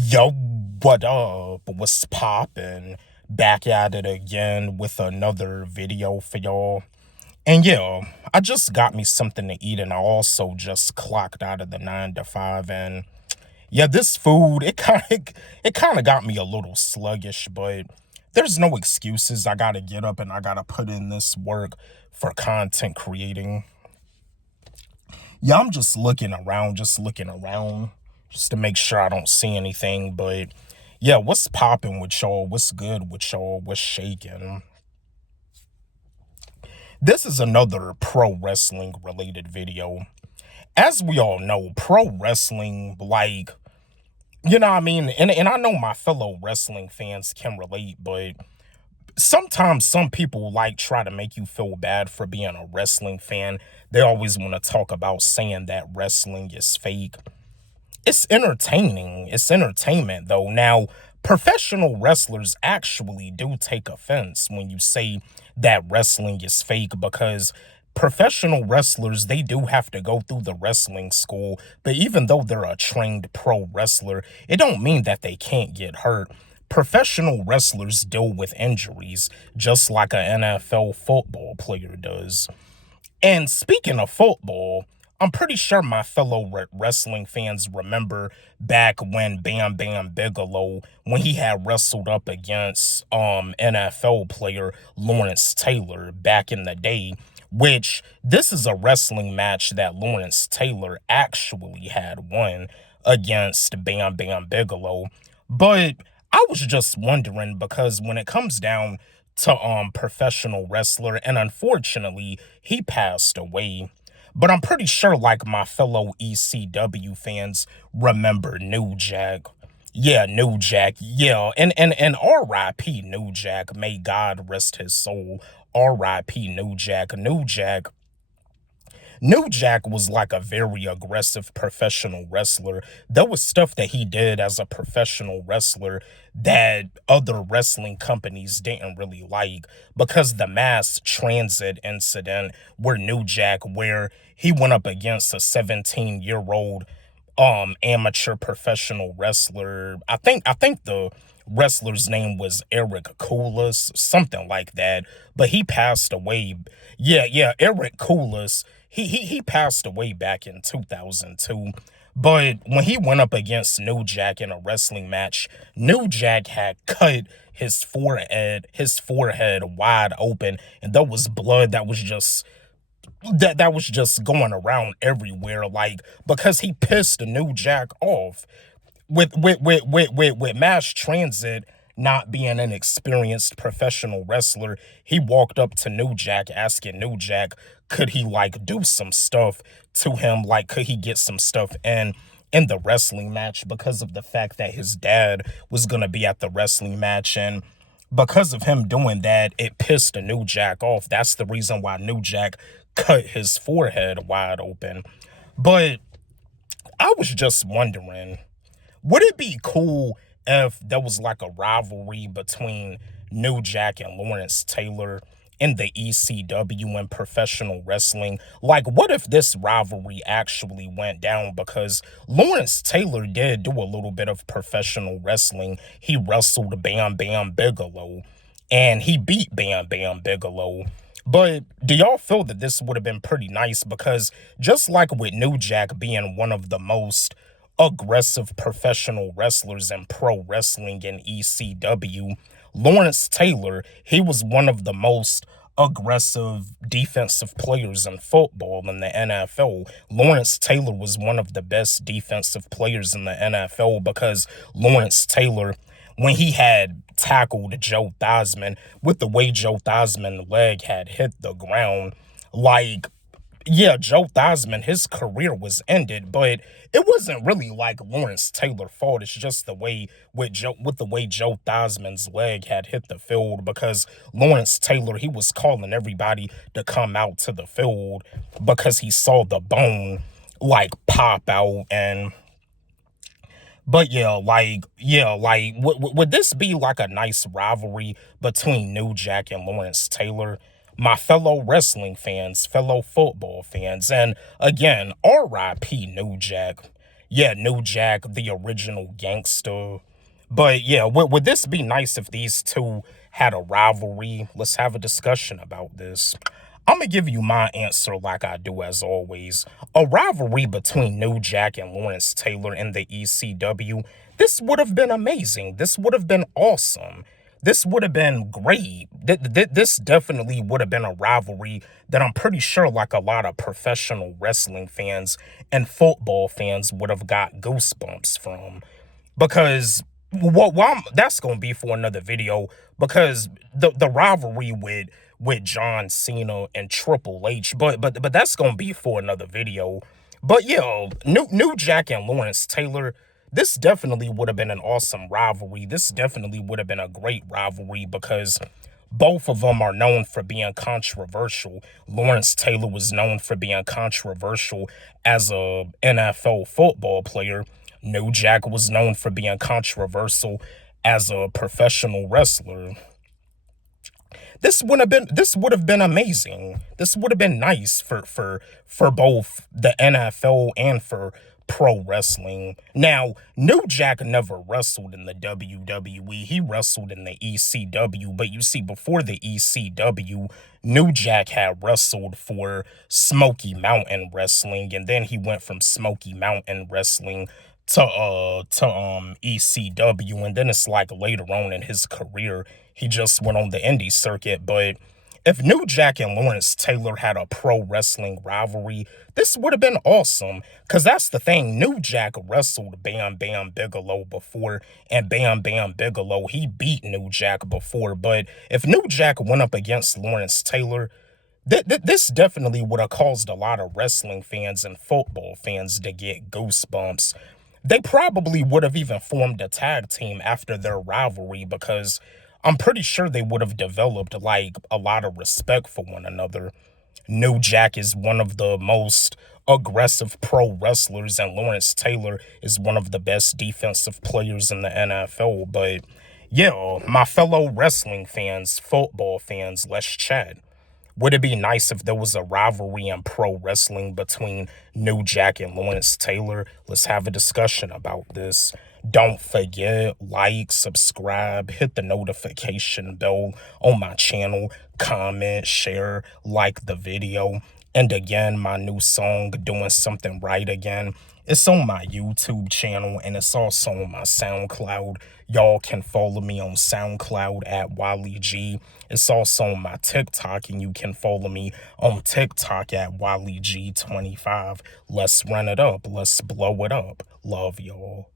Yo, what up? What's poppin'? Back at it again with another video for y'all. And yeah, I just got me something to eat, and I also just clocked out of the 9 to 5. And yeah, this food it kind of got me a little sluggish, but there's no excuses. I gotta get up and I gotta put in this work for content creating. Yeah, I'm just looking around, just to make sure I don't see anything. But yeah, what's popping with y'all? What's good with y'all? What's shaking? This is another pro wrestling related video. As we all know, pro wrestling, like, you know what I mean? And I know my fellow wrestling fans can relate, but sometimes some people like try to make you feel bad for being a wrestling fan. They always want to talk about saying that wrestling is fake. It's entertaining. It's entertainment, though. Now, professional wrestlers actually do take offense when you say that wrestling is fake, because professional wrestlers, they do have to go through the wrestling school. But even though they're a trained pro wrestler, it don't mean that they can't get hurt. Professional wrestlers deal with injuries just like an NFL football player does. And speaking of football, I'm pretty sure my fellow wrestling fans remember back when Bam Bam Bigelow, when he had wrestled up against NFL player Lawrence Taylor back in the day, which this is a wrestling match that Lawrence Taylor actually had won against Bam Bam Bigelow. But I was just wondering, because when it comes down to professional wrestler, and unfortunately he passed away, but I'm pretty sure like my fellow ECW fans remember New Jack. Yeah, New Jack. Yeah, and R.I.P. New Jack. May God rest his soul. R.I.P. New Jack. New Jack was like a very aggressive professional wrestler. There was stuff that he did as a professional wrestler that other wrestling companies didn't really like, because the mass transit incident where New Jack, where he went up against a 17-year-old amateur professional wrestler. I think the wrestler's name was Eric Koulis, something like that, but he passed away. Yeah, Eric Koulis. He passed away back in 2002. But when he went up against New Jack in a wrestling match, New Jack had cut his forehead wide open, and there was blood that was just going around everywhere, like, because he pissed the New Jack off with mass transit not being an experienced professional wrestler. He walked up to New Jack asking New Jack, could he like do some stuff to him, like could he get some stuff in the wrestling match, because of the fact that his dad was going to be at the wrestling match. And because of him doing that, it pissed the New Jack off. That's the reason why New Jack cut his forehead wide open. But I was just wondering, would it be cool if there was like a rivalry between New Jack and Lawrence Taylor in the ECW and professional wrestling? Like, what if this rivalry actually went down? Because Lawrence Taylor did do a little bit of professional wrestling. He wrestled Bam Bam Bigelow, and he beat Bam Bam Bigelow. But do y'all feel that this would have been pretty nice? Because just like with New Jack being one of the most aggressive professional wrestlers in pro wrestling in ECW, Lawrence Taylor, he was one of the most aggressive defensive players in football in the NFL. Lawrence Taylor was one of the best defensive players in the NFL, because Lawrence Taylor, when he had tackled Joe Theismann, with the way Joe Theismann's leg had hit the ground, like, yeah, Joe Theismann, his career was ended, but it wasn't really like Lawrence Taylor's fault. It's just the way with the way Joe Theismann's leg had hit the field, because Lawrence Taylor, he was calling everybody to come out to the field because he saw the bone like pop out. And but yeah, like would this be like a nice rivalry between New Jack and Lawrence Taylor? My fellow wrestling fans, fellow football fans, and again, R.I.P. New Jack. yeah, New Jack, the original gangster. But yeah, would this be nice if these two had a rivalry? Let's have a discussion about this. I'm gonna give you my answer like I do as always. A rivalry between New Jack and Lawrence Taylor in the ECW. This would have been amazing. This would have been awesome. This would have been great. This definitely would have been a rivalry that I'm pretty sure like a lot of professional wrestling fans and football fans would have got goosebumps from. Because that's gonna be for another video. Because the rivalry with John Cena and Triple H, but that's gonna be for another video. But yeah, New Jack and Lawrence Taylor, this definitely would have been an awesome rivalry. This definitely would have been a great rivalry because both of them are known for being controversial. Lawrence Taylor was known for being controversial as a NFL football player. New Jack was known for being controversial as a professional wrestler. This would have been amazing. This would have been nice for both the NFL and for pro wrestling. Now, New Jack never wrestled in the WWE. He wrestled in the ECW, but you see, before the ECW, New Jack had wrestled for Smoky Mountain Wrestling, and then he went from Smoky Mountain Wrestling to ECW, and then it's like later on in his career he just went on the indie circuit. But if New Jack and Lawrence Taylor had a pro wrestling rivalry, this would have been awesome. Because that's the thing, New Jack wrestled Bam Bam Bigelow before, and Bam Bam Bigelow, he beat New Jack before. But if New Jack went up against Lawrence Taylor, this definitely would have caused a lot of wrestling fans and football fans to get goosebumps. They probably would have even formed a tag team after their rivalry because I'm pretty sure they would have developed like a lot of respect for one another. New Jack is one of the most aggressive pro wrestlers, and Lawrence Taylor is one of the best defensive players in the NFL. But yeah, my fellow wrestling fans, football fans, let's chat. Would it be nice if there was a rivalry in pro wrestling between New Jack and Lawrence Taylor? Let's have a discussion about this. Don't forget, like, subscribe, hit the notification bell on my channel, comment, share, like the video. And again, my new song, Doing Something Right Again, it's on my YouTube channel and it's also on my SoundCloud. Y'all can follow me on SoundCloud at WileyG. It's also on my TikTok, and you can follow me on TikTok at WileyG25. Let's run it up. Let's blow it up. Love y'all.